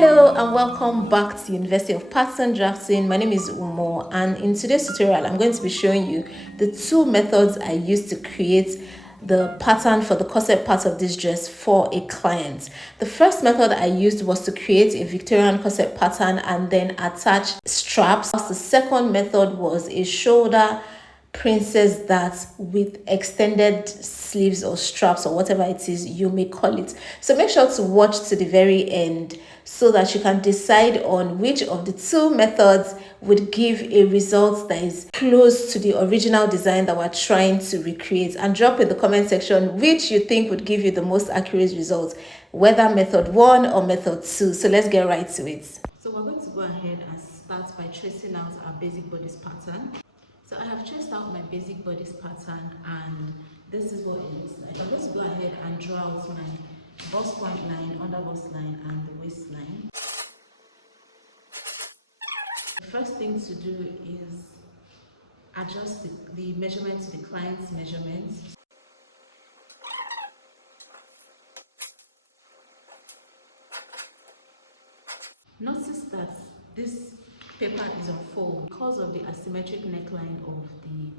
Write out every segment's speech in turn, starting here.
Hello and welcome back to University of Pattern Drafting. My name is Umo, and in today's tutorial I'm going to be showing you the two methods I use to create the pattern for the corset part of this dress for a client. The first method I used was to create a Victorian corset pattern and then attach straps. The second method was a shoulder princess dart with extended sleeves or straps or whatever it is you may call it. So make sure to watch to the very end so that you can decide on which of the two methods would give a result that is close to the original design that we're trying to recreate, and drop in the comment section which you think would give you the most accurate results, whether method 1 or method 2. So let's get right to it. So we're going to go ahead and start by tracing out our basic bodice pattern. So I have traced out my basic bodice pattern and this is what it looks like. I'm going to go ahead and draw out my bust point line, under bust line and the waistline. The first thing to do is adjust the measurement to the client's measurements. Notice that this paper is on fold because of the asymmetric neckline of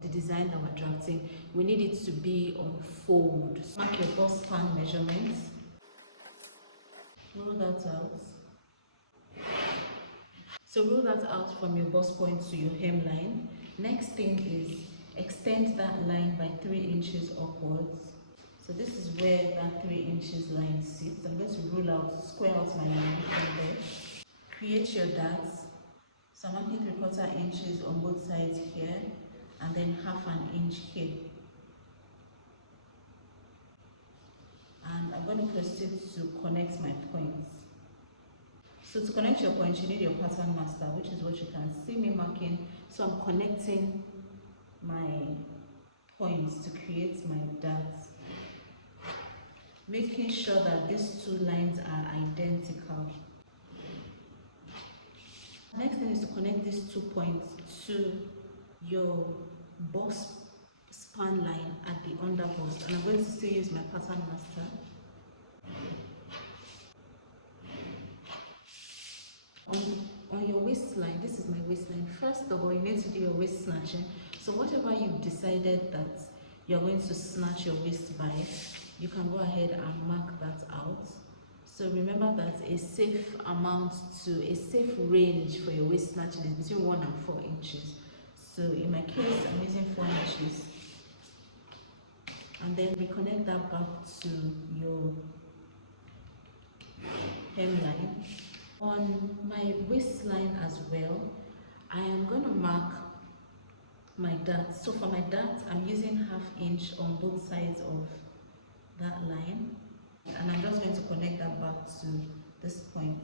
the design that we're drafting. We need it to be on fold. Mark your bust span measurements. Roll that out. So roll that out from your bust point to your hemline. Next thing is extend that line by 3 inches upwards. So this is where that 3 inches line sits. I'm going to roll out, square out my line from there. Create your darts. So I'm marking 3/4 inches on both sides here and then 1/2 inch here. And I'm going to proceed to connect my points. So to connect your points, you need your pattern master, which is what you can see me marking. So I'm connecting my points to create my darts, making sure that these two lines are identical. Next thing is to connect these 2 points to your bust span line at the under bust, and I'm going to still use my pattern master. On your waistline, this is my waistline. First of all, you need to do your waist snatching. So whatever you've decided that you're going to snatch your waist by, you can go ahead and mark that out. So remember that a safe range for your waist snatching is between 1 and 4 inches. So in my case, I'm using 4 inches. And then reconnect that back to your hemline. On my waistline as well, I am going to mark my dart. So for my dart, I'm using 1/2 inch on both sides of that line. And I'm just going to connect that back to this point.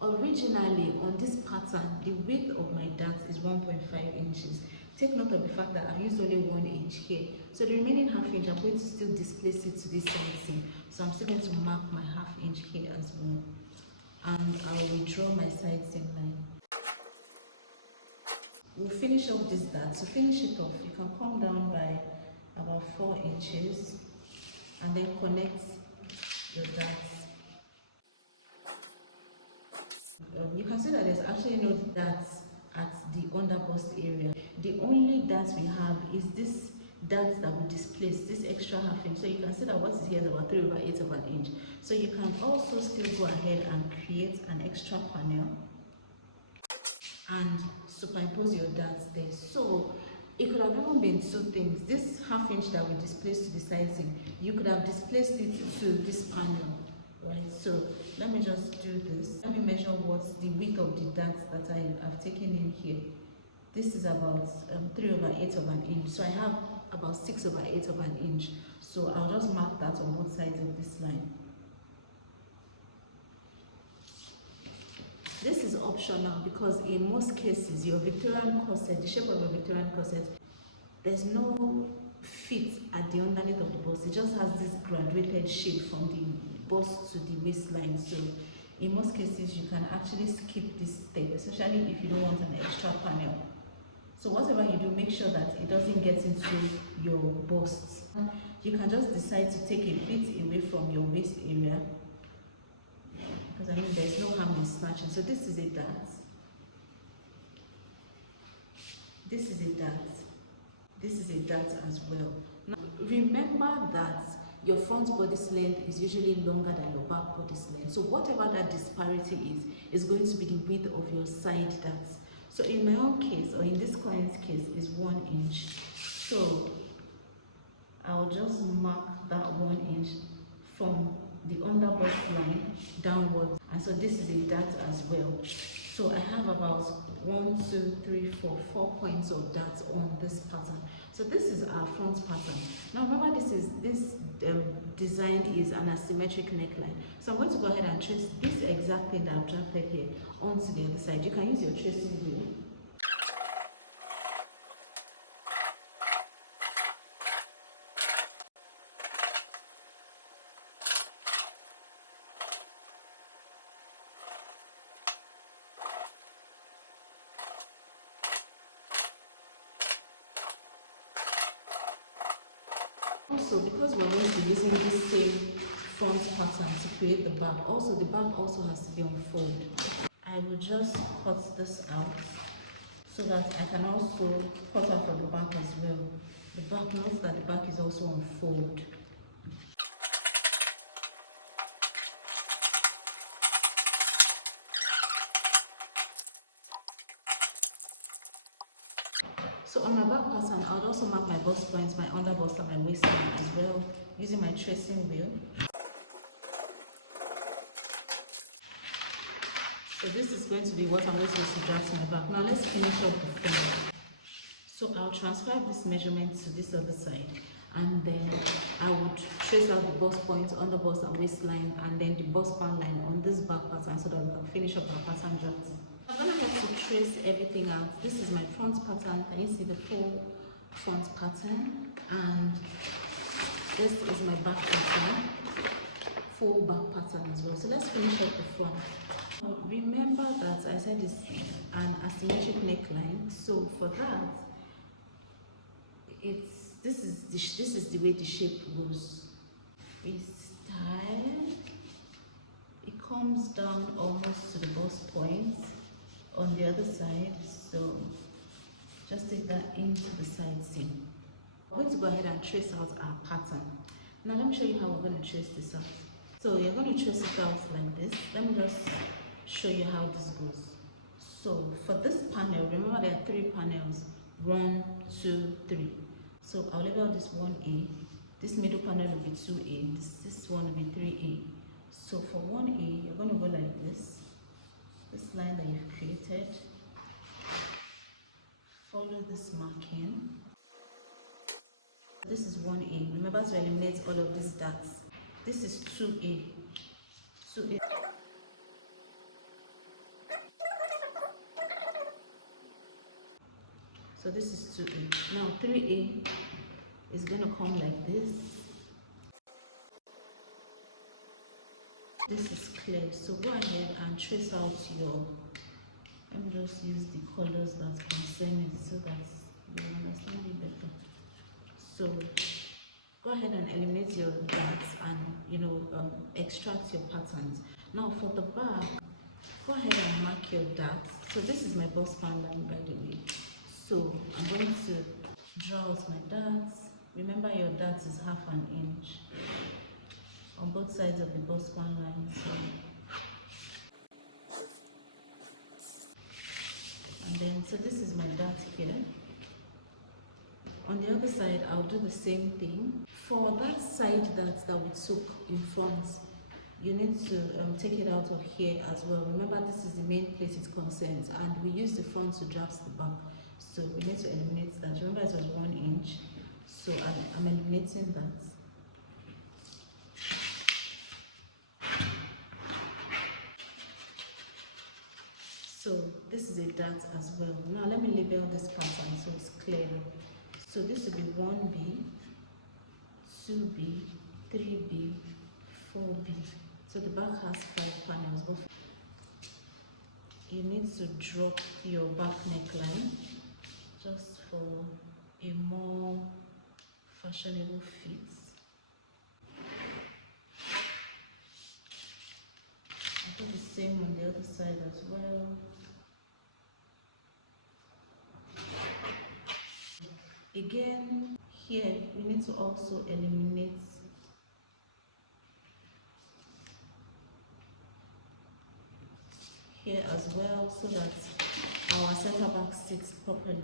Originally on this pattern, the width of my dart is 1.5 inches. Take note of the fact that I've used only 1 inch here. So the remaining 1/2 inch, I'm going to still displace it to this side seam. So I'm still going to mark my 1/2 inch here as well. And I'll withdraw my side seam line. We'll finish off this dart. To finish it off, you can come down by about 4 inches and then connect your darts. You can see that there's actually no darts at the under bust area. The only darts we have is this dart that will displace this extra 1/2 inch. So you can see that what is here is about 3/8 of an inch. So you can also still go ahead and create an extra panel and superimpose your darts there. So it could have even been 2 things. This 1/2 inch that we displaced to the side seam, you could have displaced it to this panel, right? So let me just do this. Let me measure what's the width of the dart that I have taken in here. This is about 3/8 of an inch. So I have about 6/8 of an inch. So I'll just mark that on both sides of this line. This is optional because in most cases, your Victorian corset, the shape of your Victorian corset, there's no fit at the underneath of the bust. It just has this graduated shape from the bust to the waistline. So in most cases, you can actually skip this step, especially if you don't want an extra panel. So whatever you do, make sure that it doesn't get into your bust. You can just decide to take a bit away from your waist area, because I mean there's no harm in snatching. So this is a dart. This is a dart. This is a dart as well. Now remember that your front bodice length is usually longer than your back bodice length. So whatever that disparity is going to be the width of your side darts. So in my own case, or in this client's case, is 1 inch. So I'll just mark that 1 inch from the under bust line downwards. And so this is a dart as well. So I have about 1, 2, 3, 4 points of darts on this pattern. So this is our front pattern. Now remember, this design is an asymmetric neckline. So I'm going to go ahead and trace this exact thing that I've drafted here onto the other side. You can use your tracing wheel. Also, because we're going to be using this same front pattern to create the back, also the back also has to be unfolded. I will just cut this out so that I can also cut out for the back as well. The back, note that the back is also unfolded. So on my back pattern, I would also mark my bust points, my under bust and my waistline as well, using my tracing wheel. So this is going to be what I'm going to use to draft my back. Now let's finish up the front. So I'll transfer this measurement to this other side, and then I would trace out the bust points, under bust and waistline, and then the bust band line on this back pattern so that we can finish up our pattern drafting. I'm going to have to trace everything out. This is my front pattern. Can you see the full front pattern? And this is my back pattern, full back pattern as well. So let's finish up the front. Remember that I said it's an asymmetric neckline. So for that, this is the way the shape goes. Freestyle. It comes down almost to the bust point on the other side, so just take that into the side seam. I'm going to go ahead and trace out our pattern. Now let me show you how we're going to trace this out. So you're going to trace it out like this. Let me just show you how this goes. So for this panel, remember there are 3 panels, 1, 2, 3. So I'll label this 1A, this middle panel will be 2A, this one will be 3A. So for 1A, you're going to go like this line that you've created, follow this marking. This is 1A. Remember to eliminate all of these dots. This is 2A. 2A. So this is 2A. Now 3A is going to come like this. This is clear, so go ahead and trace out your, let me just use the colors that concern it so that you understand it better. So go ahead and eliminate your dots and extract your patterns. Now for the back, go ahead and mark your dots. So this is my bust band line, by the way. So I'm going to draw out my dots. Remember your dots is 1/2 inch on both sides of the bust band line. So this is my dart here. On the other side, I'll do the same thing. For that side that we took in front, you need to take it out of here as well. Remember, this is the main place it concerns, and we use the front to draft the back. So we need to eliminate that. Remember, it was 1 inch, so I'm eliminating that. So this is a dart as well. Now let me label this pattern so it's clear. So this will be 1B, 2B, 3B, 4B. So the back has 5 panels. But you need to drop your back neckline just for a more fashionable fit. I'll do the same on the other side as well. Again, here we need to also eliminate here as well so that our center back sits properly.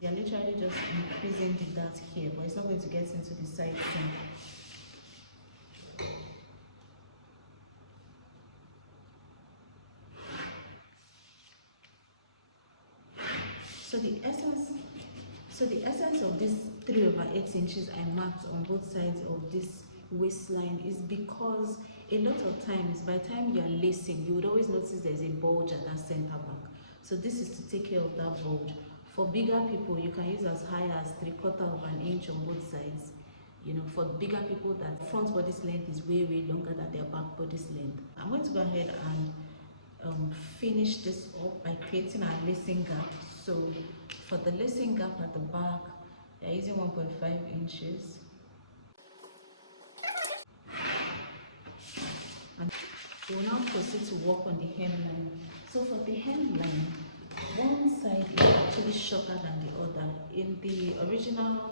They are literally just increasing the dart here, but it's not going to get into the side seam. So the essence of this 3/8 inches I marked on both sides of this waistline is because a lot of times by the time you are lacing, you would always notice there's a bulge at that center back. So this is to take care of that bulge. For bigger people, you can use as high as 3/4 inch on both sides. You know, for bigger people, that front body's length is way longer than their back body's length. I'm going to go ahead and finish this up by creating a lacing gap. So for the lacing gap at the back, we are using 1.5 inches. And we will now proceed to work on the hemline. So for the hemline, one side is actually shorter than the other. In the original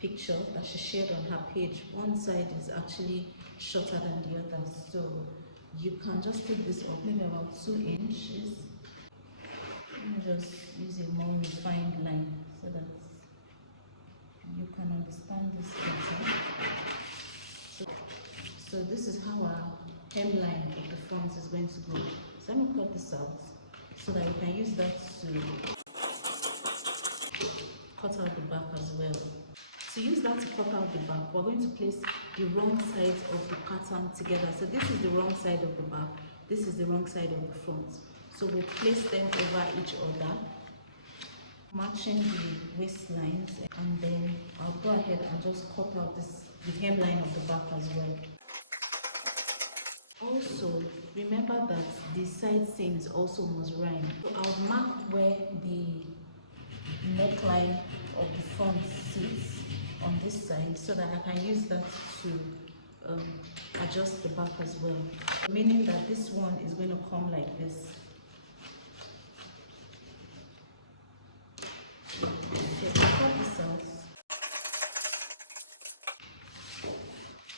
picture that she shared on her page, one side is actually shorter than the other. So you can just take this up maybe about 2 inches. Let me just use a more refined line so that you can understand this better. So this is how our hemline of the front is going to go. So let me cut this out so that we can use that to cut out the back as well. To use that to cut out the back, we're going to place the wrong sides of the pattern together. So this is the wrong side of the back, this is the wrong side of the front. So we'll place them over each other, matching the waistlines, and then I'll go ahead and just cut out the hemline of the back as well. Also, remember that the side seams also must rhyme. So I'll mark where the neckline of the front sits on this side so that I can use that to adjust the back as well. Meaning that this one is going to come like this. Okay, I'll cut this out.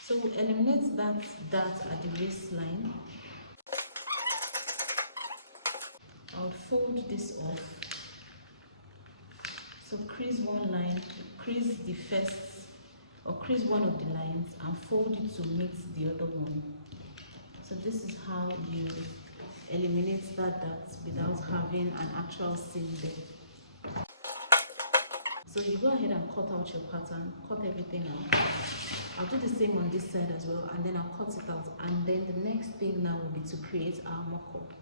So we'll eliminate that dart at the waistline. I'll fold this off. So crease one line, crease the first, or crease one of the lines and fold it to meet the other one. So this is how you eliminate that dart without having an actual seam there. So you go ahead and cut out your pattern, cut everything out. I'll do the same on this side as well, and then I'll cut it out. And then the next thing now will be to create our mock-up.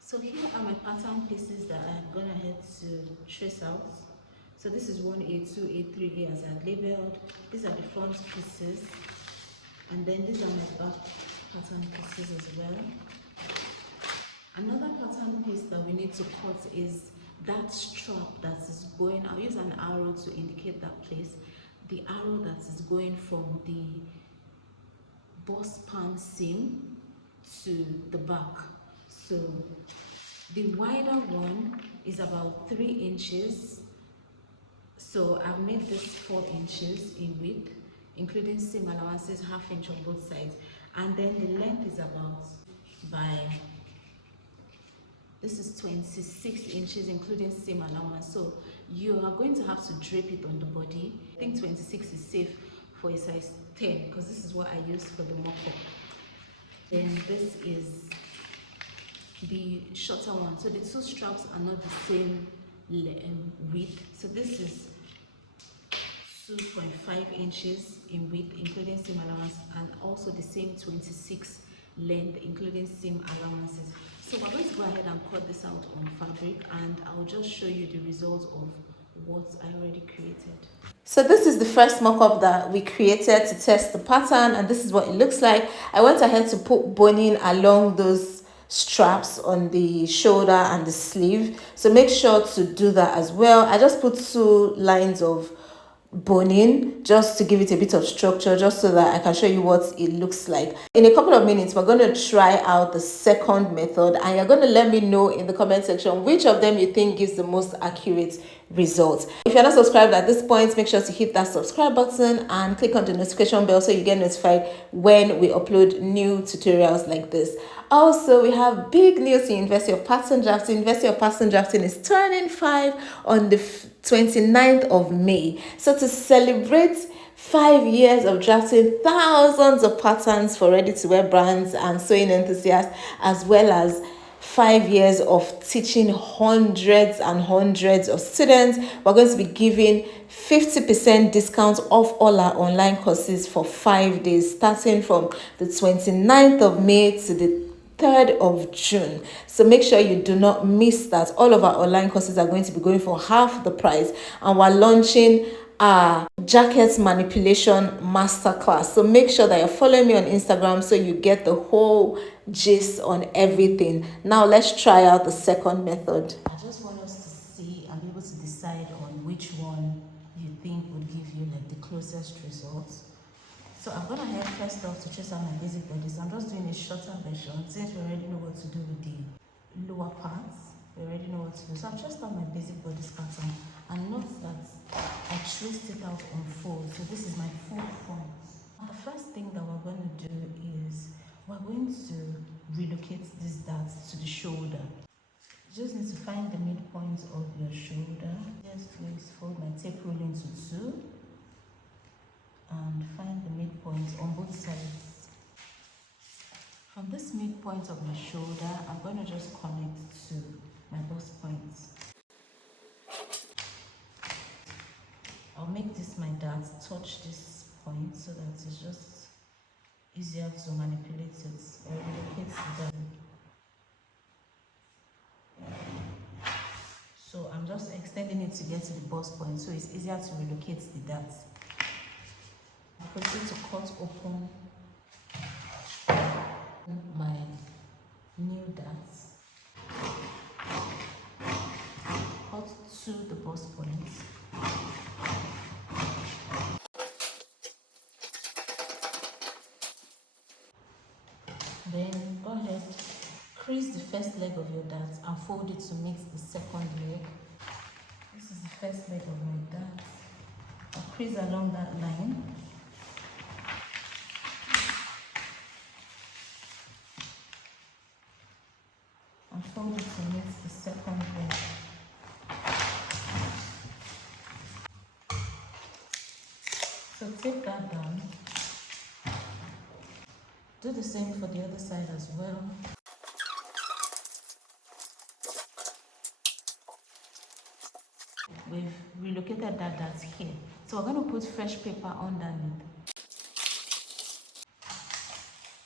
So here are my pattern pieces that I've gone ahead to trace out. So this is 1A, 2A, 3A as I've labeled. These are the front pieces. And then these are my back pattern pieces as well. Another pattern piece that we need to cut is that strap that is going, I'll use an arrow to indicate that place. The arrow that is going from the bust span seam to the back. So the wider one is about 3 inches. So I've made this 4 inches in width, including seam allowances, 1/2 inch on both sides. And then the length is about this is 26 inches, including seam allowance. So you are going to have to drape it on the body. I think 26 is safe for a size 10 because this is what I used for the mock-up. Then this is the shorter one. So the two straps are not the same width. So this is 2.5 inches in width, including seam allowance, and also the same 26 length, including seam allowances. So we're going to go ahead and cut this out on fabric, and I'll just show you the result of what I already created. So this is the first mock-up that we created to test the pattern, and this is what it looks like. I went ahead to put boning along those straps on the shoulder and the sleeve, so make sure to do that as well. I just put 2 lines of boning just to give it a bit of structure, just so that I can show you what it looks like. In a couple of minutes, we're going to try out the second method, and you're going to let me know in the comment section which of them you think gives the most accurate results. If you're not subscribed at this point, make sure to hit that subscribe button and click on the notification bell so you get notified when we upload new tutorials like this. Also, we have big news in University of Pattern Drafting. University of Pattern Drafting is turning 5 on the 29th of May. So to celebrate 5 years of drafting thousands of patterns for ready-to-wear brands and sewing enthusiasts, as well as 5 years of teaching hundreds and hundreds of students, we're going to be giving 50% discount off all our online courses for 5 days, starting from the 29th of May to the 3rd of June. So make sure you do not miss that. All of our online courses are going to be going for half the price, and we're launching our jacket manipulation masterclass. So make sure that you're following me on Instagram so you get the whole gist on everything. Now let's try out the second method. I just want us to see and be able to decide on which one you think would give you like the closest results. So I'm going to head first off to trace out my basic bodies. I'm just doing a shorter version since we already know what to do with the lower parts. We already know what to do. So I've traced out my basic bodice pattern, and note that I traced it out on fold. So this is my full front. And the first thing that we're going to do is we're going to relocate this dart to the shoulder. You just need to find the midpoint of your shoulder. Just please fold my tape rule into 2. And find the midpoint on both sides. From this midpoint of my shoulder, I'm going to just connect to my bust points. I'll make this my dart touch this point so that it's just easier to manipulate it or relocate the dart. So I'm just extending it to get to the bust point so it's easier to relocate the dart. Proceed to cut open my new darts. Cut to the bust points. Then go ahead, crease the first leg of your dart and fold it to meet the second leg. This is the first leg of my dart. I'll crease along that line. And fold it to meet the second leg. So take that down. Do the same for the other side as well. We've relocated that dart here. So we're going to put fresh paper underneath.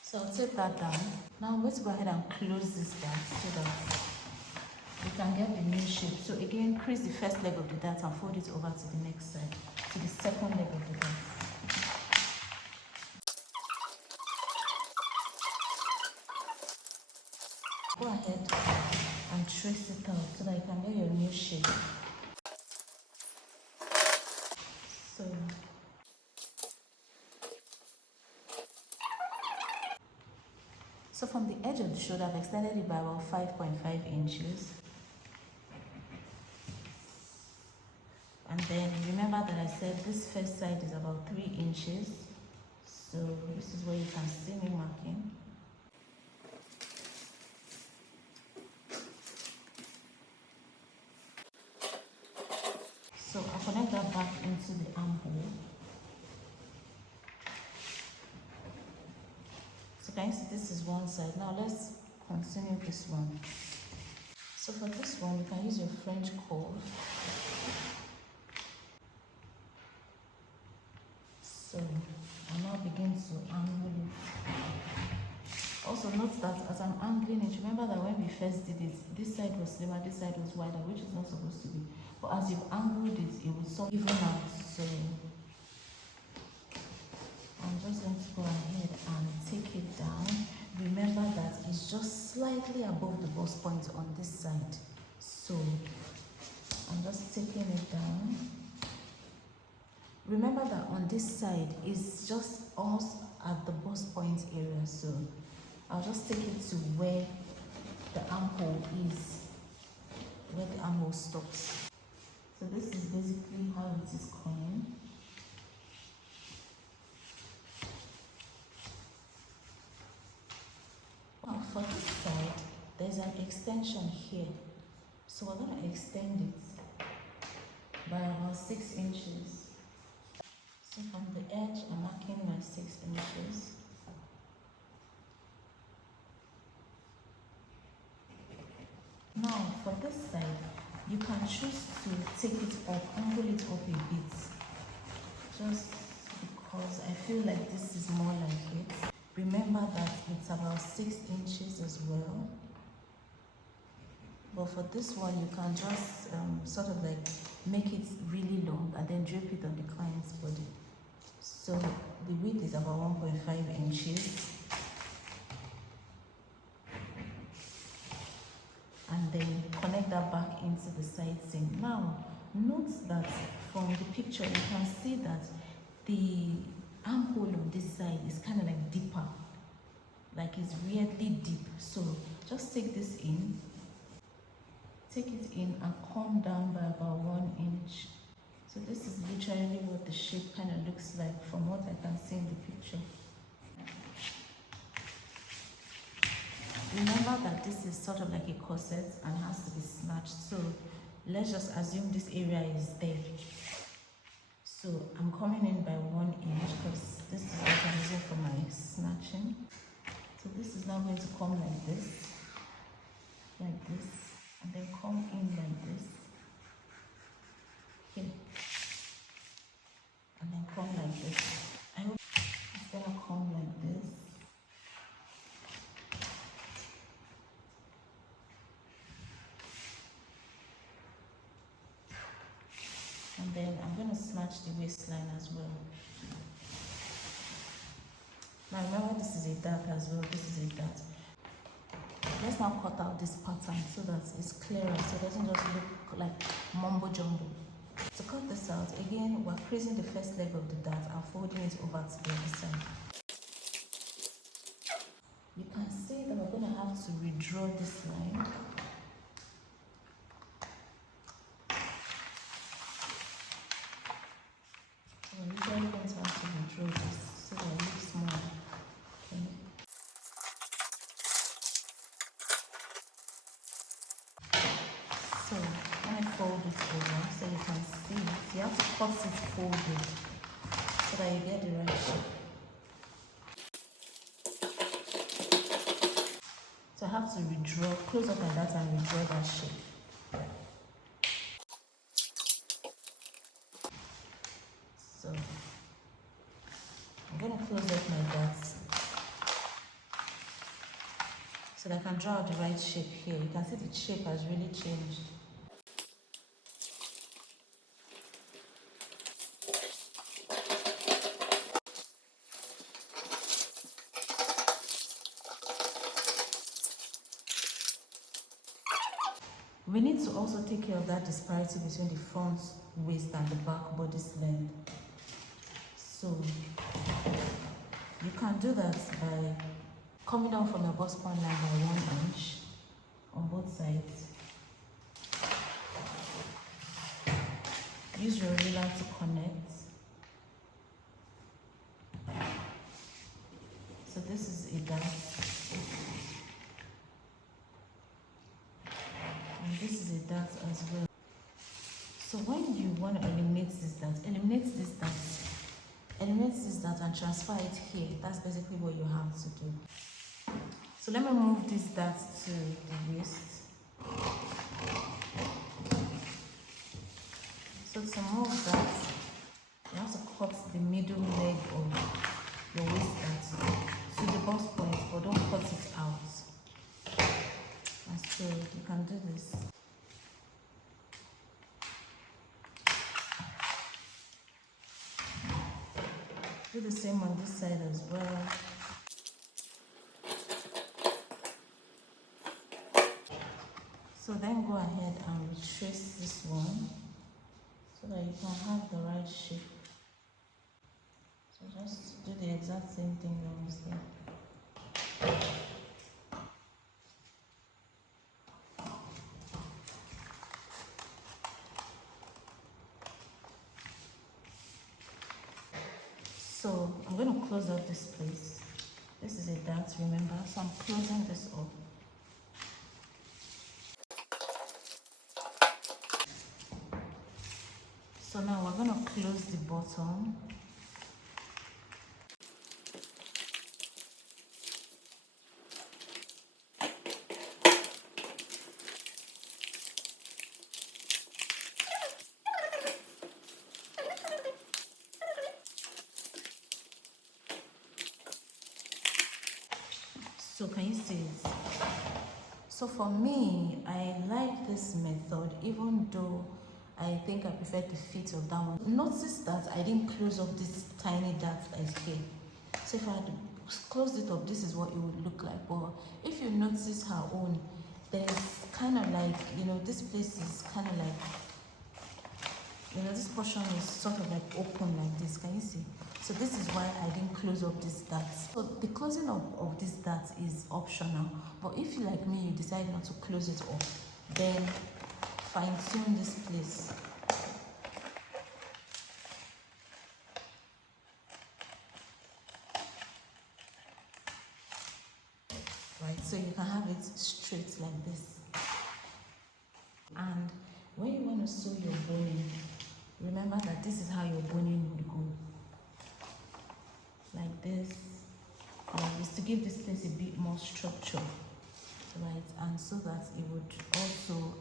So I'll take that down. Now I'm going to go ahead and close this dart so that we can get the new shape. So again, crease the first leg of the dart and fold it over to the next side, to the second leg of the dart. Go ahead and trace it out so that you can get your new shape. So from the edge of the shoulder, I've extended it by about 5.5 inches. And then remember that I said this first side is about 3 inches. So this is where you can see me marking. So I'll connect that back into the armhole. So can you see this is one side. Now let's continue this one. So for this one, you can use your French cord. So I'll now begin to angle it. Also note that as I'm angling it, remember that when we first did it, this side was slimmer, this side was wider, which is not supposed to be. But as you've angled it, it will sort of even out. So I'm just going to go ahead and take it down. Remember that is just slightly above the bust point on this side. So I'm just taking it down. Remember that on this side is just us at the bust point area, so I'll just take it to where the armhole is, where the armhole stops. So this is basically how it is coming. Now for this side, there's an extension here. So we're going to extend it by about 6 inches. So from the edge, I'm marking my 6 inches. Now for this side, you can choose to take it up, angle it up a bit. Just because I feel like this is more like it. Remember that it's about 6 inches as well. But for this one, you can just sort of like make it really long and then drape it on the client's body. So the width is about 1.5 inches. And then connect that back into the side seam. Now, note that from the picture, you can see that the armhole on this side is kind of like deeper. Like it's weirdly deep. So just take this in. Take it in and come down by about 1 inch. So this is literally what the shape kind of looks like from what I can see in the picture. Remember that this is sort of like a corset and has to be snatched. So let's just assume this area is there. So I'm coming in by 1 inch because this is what I'm using for my snatching. So this is now going to come like this, and then come in like this, okay, and then come like this. I hope it's gonna come like this. And then I'm gonna snatch the waistline as well. Now remember, this is a dart as well, this is a dart. Let's now cut out this pattern so that it's clearer, so it doesn't just look like mumbo jumbo. To cut this out, again, we're creasing the first leg of the dart and folding it over to the other side. You can see that we're going to have to redraw this line. We're usually going to have to redraw this so that it looks more. Okay. So when I fold it over, so you can see it, you have to cut it folded so that you get the right shape. So I have to redraw, close up like that and redraw that shape. So I'm going to close up my dots so that I can draw out the right shape here. You can see the shape has really changed. We need to also take care of that disparity between the front waist and the back body's length. So you can do that by coming down from your bust point line by 1 inch on both sides. Use your ruler to connect. So this is a dart. And this is a dart as well. So when you want to eliminate this dart, eliminate this dart and transfer it here. That's basically what you have to do. So let me move this dart to the waist. So to move that, you have to cut the middle leg of your waist dart to the bust point, but don't cut it out. And so you can do this. Do the same on this side as well. So then go ahead and retrace this one so that you can have the right shape. So just do the exact same thing that was there. So I'm going to close up this place. This is a dart, remember, so I'm closing this up. So now we're going to close the bottom. So can you see it? So for me, I like this method, even though I think I prefer the fit of that one. Notice that I didn't close up this tiny dart that is here. So if I had closed it up, this is what it would look like. But if you notice her own, there's kind of like, you know, this place is kind of like, you know, this portion is sort of like open like this. Can you see? So this is why I didn't close up this dart. So the closing up of this dart is optional. But if you, like me, you decide not to close it up, then fine tune this place. Right, so you can have it straight like this. And when you want to sew your boning, remember that this is how your boning would go. Like this. Is to give this place a bit more structure, right? And so that it would also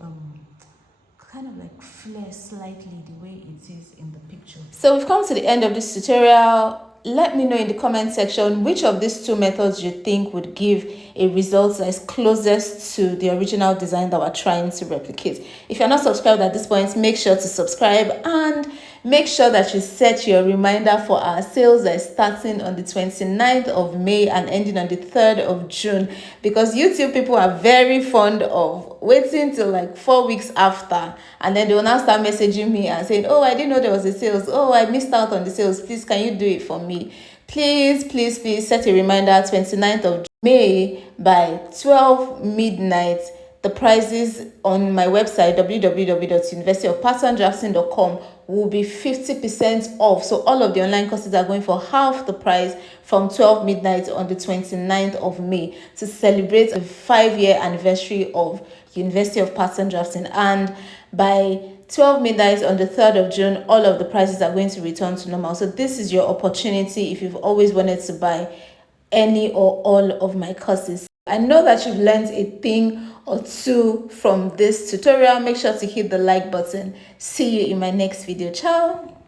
kind of like flare slightly the way it is in the picture. So we've come to the end of this tutorial. Let me know in the comment section which of these two methods you think would give a result that is closest to the original design that we're trying to replicate. If you're not subscribed at this point, make sure to subscribe and make sure that you set your reminder for our sales that is starting on the 29th of May and ending on the 3rd of June, because YouTube people are very fond of waiting till like 4 weeks after, and then they will now start messaging me and saying, oh, I didn't know there was a sales. Oh, I missed out on the sales. Please, can you do it for me? Please, please, please set a reminder 29th of May by 12 midnight. The prices on my website www.universityofpatterndrafting.com will be 50% off. So all of the online courses are going for half the price from 12 midnight on the 29th of May to celebrate the 5-year anniversary of University of Pattern Drafting. And by 12 midnight on the 3rd of June, all of the prices are going to return to normal. So this is your opportunity if you've always wanted to buy any or all of my courses. I know that you've learned a thing or two from this tutorial. Make sure to hit the like button. See you in my next video. Ciao.